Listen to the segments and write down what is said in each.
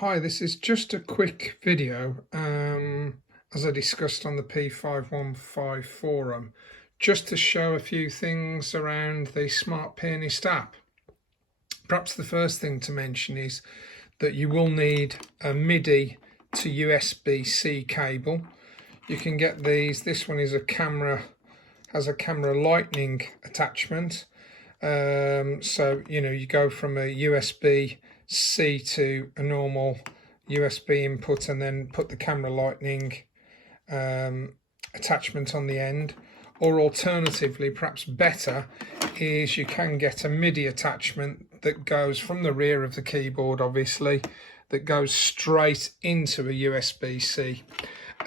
Hi, this is just a quick video, as I discussed on the P515 forum, just to show a few things around the Smart Pianist app. Perhaps the first thing to mention is that you will need a MIDI to USB-C cable. You can get these. This one is has a camera lightning attachment. So you go from a USB-C to a normal USB input and then put the camera lightning attachment on the end. Or alternatively, perhaps better, is you can get a MIDI attachment that goes from the rear of the keyboard, obviously, that goes straight into a USB-C.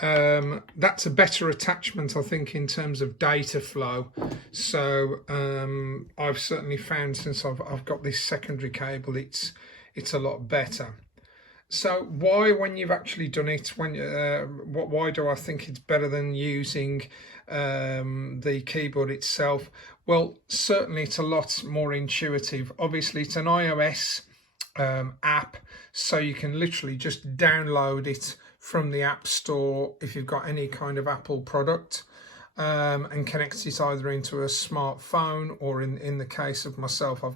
That's a better attachment, I think, in terms of data flow. So I've certainly found, since I've got this secondary cable, it's a lot better. So why, when you've actually done it, why do I think it's better than using the keyboard itself? Well, certainly it's a lot more intuitive. Obviously it's an iOS app, so you can literally just download it from the App Store if you've got any kind of Apple product, and connect it either into a smartphone, or in the case of myself, I'm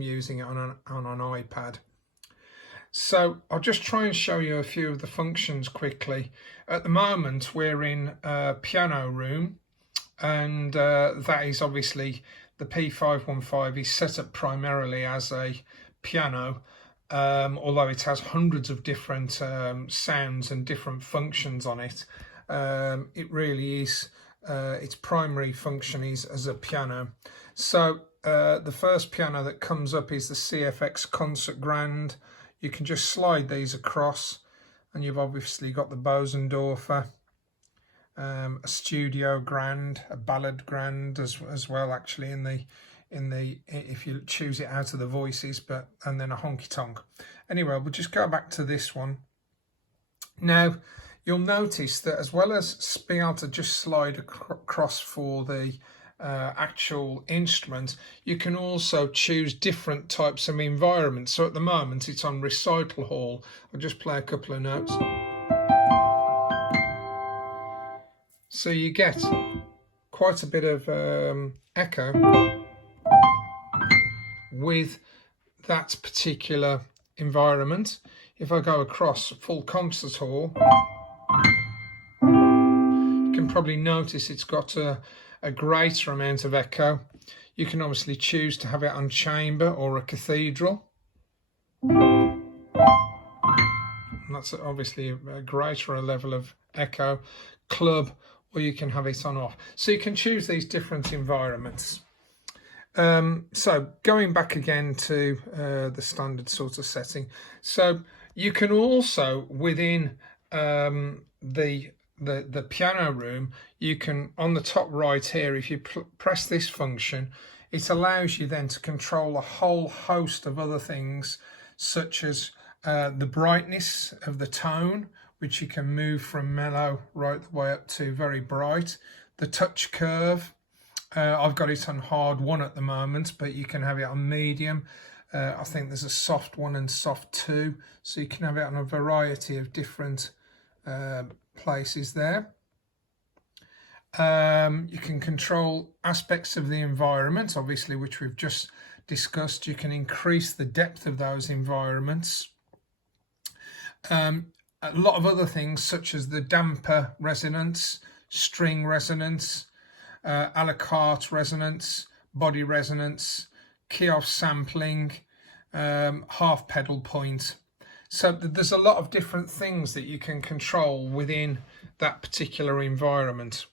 using it on an iPad. So I'll just try and show you a few of the functions quickly. At the moment we're in a piano room, and that is obviously the P515 is set up primarily as a piano, although it has hundreds of different sounds and different functions on it. It really is, its primary function is as a piano. So the first piano that comes up is the CFX Concert Grand. You can just slide these across, and you've obviously got the Bosendorfer, a Studio Grand, a Ballad Grand as well, actually, if you choose it out of the voices, and then a honky tonk. Anyway, we'll just go back to this one. Now you'll notice that as well as being able to just slide across for the actual instrument, you can also choose different types of environments. So at the moment it's on recital hall. I'll just play a couple of notes. So you get quite a bit of echo with that particular environment. If I go across full concert hall, you can probably notice it's got a greater amount of echo. You can obviously choose to have it on chamber or a cathedral, and that's obviously a greater level of echo. Club, or you can have it on off. So you can choose these different environments. So going back again to the standard sort of setting, so you can also, within the piano room, you can, on the top right here, if you press this function, it allows you then to control a whole host of other things, such as the brightness of the tone, which you can move from mellow right the way up to very bright. The touch curve, I've got it on hard 1 at the moment, but you can have it on medium. I think there's a soft 1 and soft 2, so you can have it on a variety of different places there. You can control aspects of the environment, obviously, which we've just discussed. You can increase the depth of those environments. A lot of other things, such as the damper resonance, string resonance, a la carte resonance, body resonance, key off sampling, half pedal point. So there's a lot of different things that you can control within that particular environment.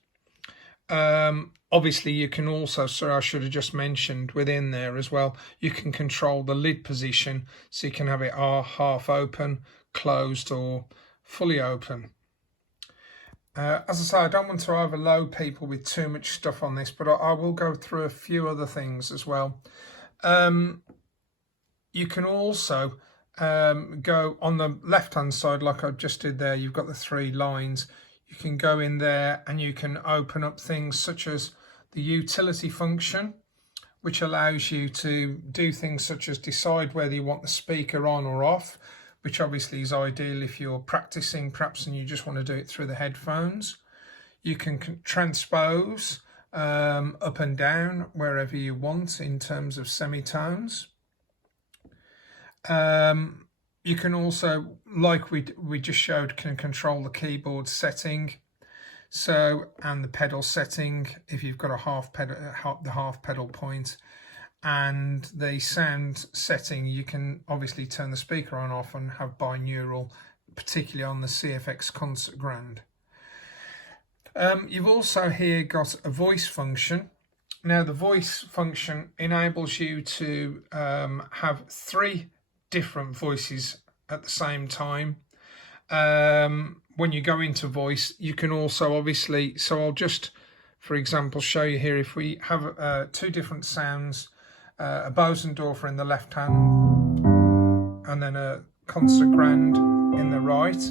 Obviously you can also, I should have just mentioned within there as well, you can control the lid position, so you can have it half open, closed, or fully open. As I say, I don't want to overload people with too much stuff on this, but I will go through a few other things as well. You can also go on the left hand side, like I just did there. You've got the 3 lines. You can go in there and you can open up things such as the utility function, which allows you to do things such as decide whether you want the speaker on or off, which obviously is ideal if you're practicing perhaps and you just want to do it through the headphones. You can transpose up and down wherever you want in terms of semitones. You can also, like we just showed, can control the keyboard setting, and the pedal setting if you've got a the half pedal point, and the sound setting. You can obviously turn the speaker on, off, and have binaural, particularly on the CFX Concert Grand. You've also here got a voice function. Now the voice function enables you to have 3 different voices at the same time. When you go into voice, you can also obviously, so I'll just, for example, show you here. If we have 2 different sounds, a Bosendorfer in the left hand and then a concert grand in the right,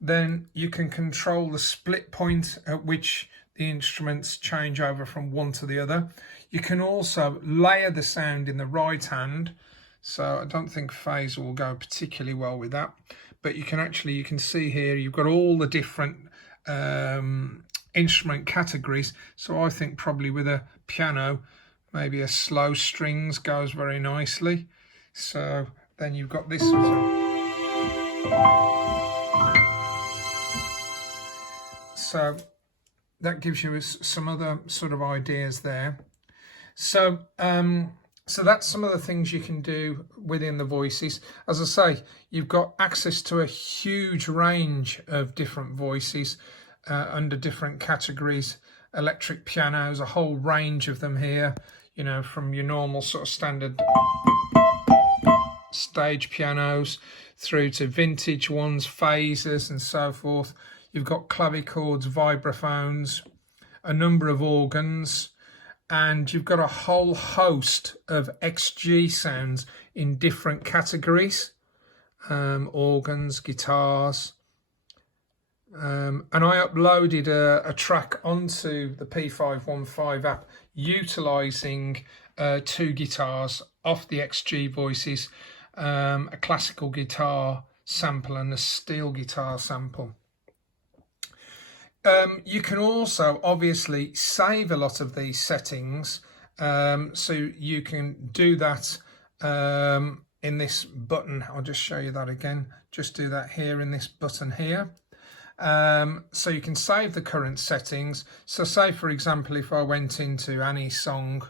then you can control the split point at which the instruments change over from one to the other. You can also layer the sound in the right hand, so I don't think phaser will go particularly well with that, but you can see here you've got all the different instrument categories. So I think probably with a piano, maybe a slow strings goes very nicely. So then you've got this sort of, so that gives you some other sort of ideas there. So so that's some of the things you can do within the voices. As I say, you've got access to a huge range of different voices under different categories. Electric pianos, a whole range of them here, you know, from your normal sort of standard stage pianos through to vintage ones, phasers and so forth. You've got clavichords, vibraphones, a number of organs, and you've got a whole host of XG sounds in different categories, organs, guitars. And I uploaded a track onto the P515 app utilising 2 guitars off the XG voices, a classical guitar sample and a steel guitar sample. You can also obviously save a lot of these settings, so you can do that in this button. I'll just show you that again. Just do that here in this button here. So you can save the current settings. So say for example, if I went into any song,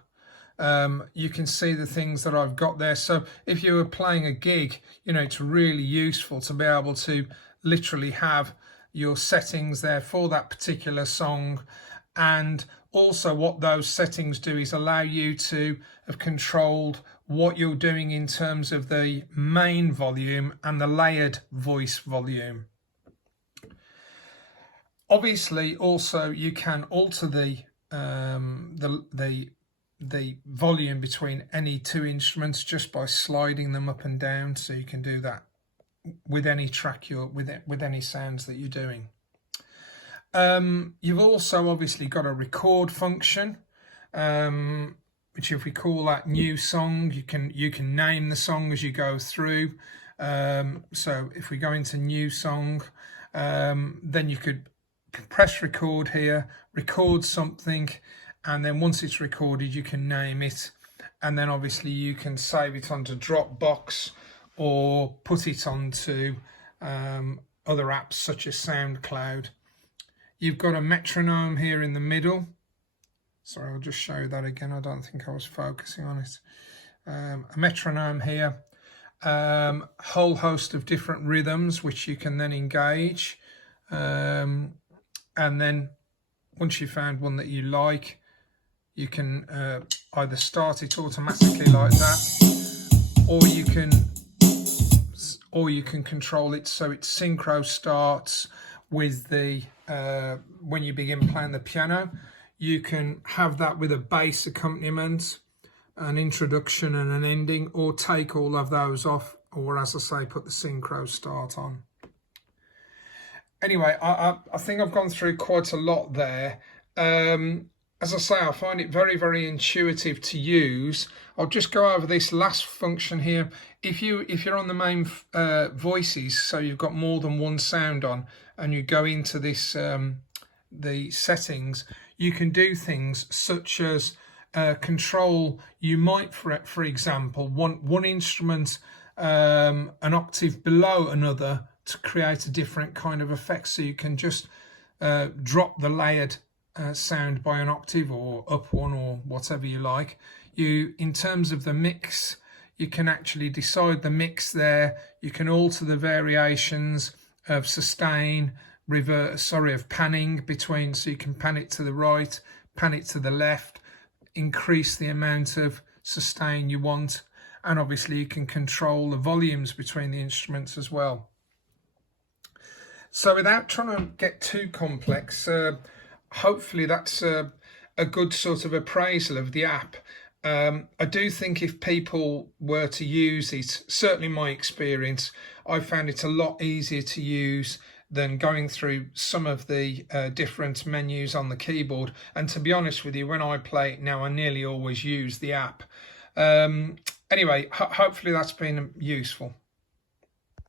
you can see the things that I've got there. So if you were playing a gig, you know, it's really useful to be able to literally have your settings there for that particular song. And also what those settings do is allow you to have controlled what you're doing in terms of the main volume and the layered voice volume. Obviously also you can alter the volume between any 2 instruments just by sliding them up and down, so you can do that with any track with any sounds that you're doing. You've also obviously got a record function, which if we call that new song, you can name the song as you go through. So if we go into new song, then you could press record here, record something, and then once it's recorded you can name it, and then obviously you can save it onto Dropbox or put it onto other apps such as SoundCloud. You've got a metronome here in the middle. Sorry, I'll just show you that again. I don't think I was focusing on it. A metronome here, whole host of different rhythms which you can then engage, and then once you've found one that you like, you can either start it automatically like that, or you can control it so it synchro starts with the when you begin playing the piano. You can have that with a bass accompaniment, an introduction and an ending, or take all of those off, or as I say, put the synchro start on. Anyway, I think I've gone through quite a lot there. As I say, I find it very, very intuitive to use. I'll just go over this last function here. If you're on the main voices, so you've got more than one sound on, and you go into this the settings, you can do things such as control. You might, for example, want one instrument an octave below another to create a different kind of effect. So you can just drop the layered sound by an octave or up one or whatever you like. In terms of the mix, you can actually decide the mix there. You can alter the variations of sustain, of panning between, so you can pan it to the right, pan it to the left, increase the amount of sustain you want, and obviously you can control the volumes between the instruments as well. So without trying to get too complex, hopefully that's a good sort of appraisal of the app. I do think if people were to use it, certainly my experience, I found it a lot easier to use than going through some of the different menus on the keyboard. And to be honest with you, when I play it now, I nearly always use the app. Anyway, hopefully that's been useful.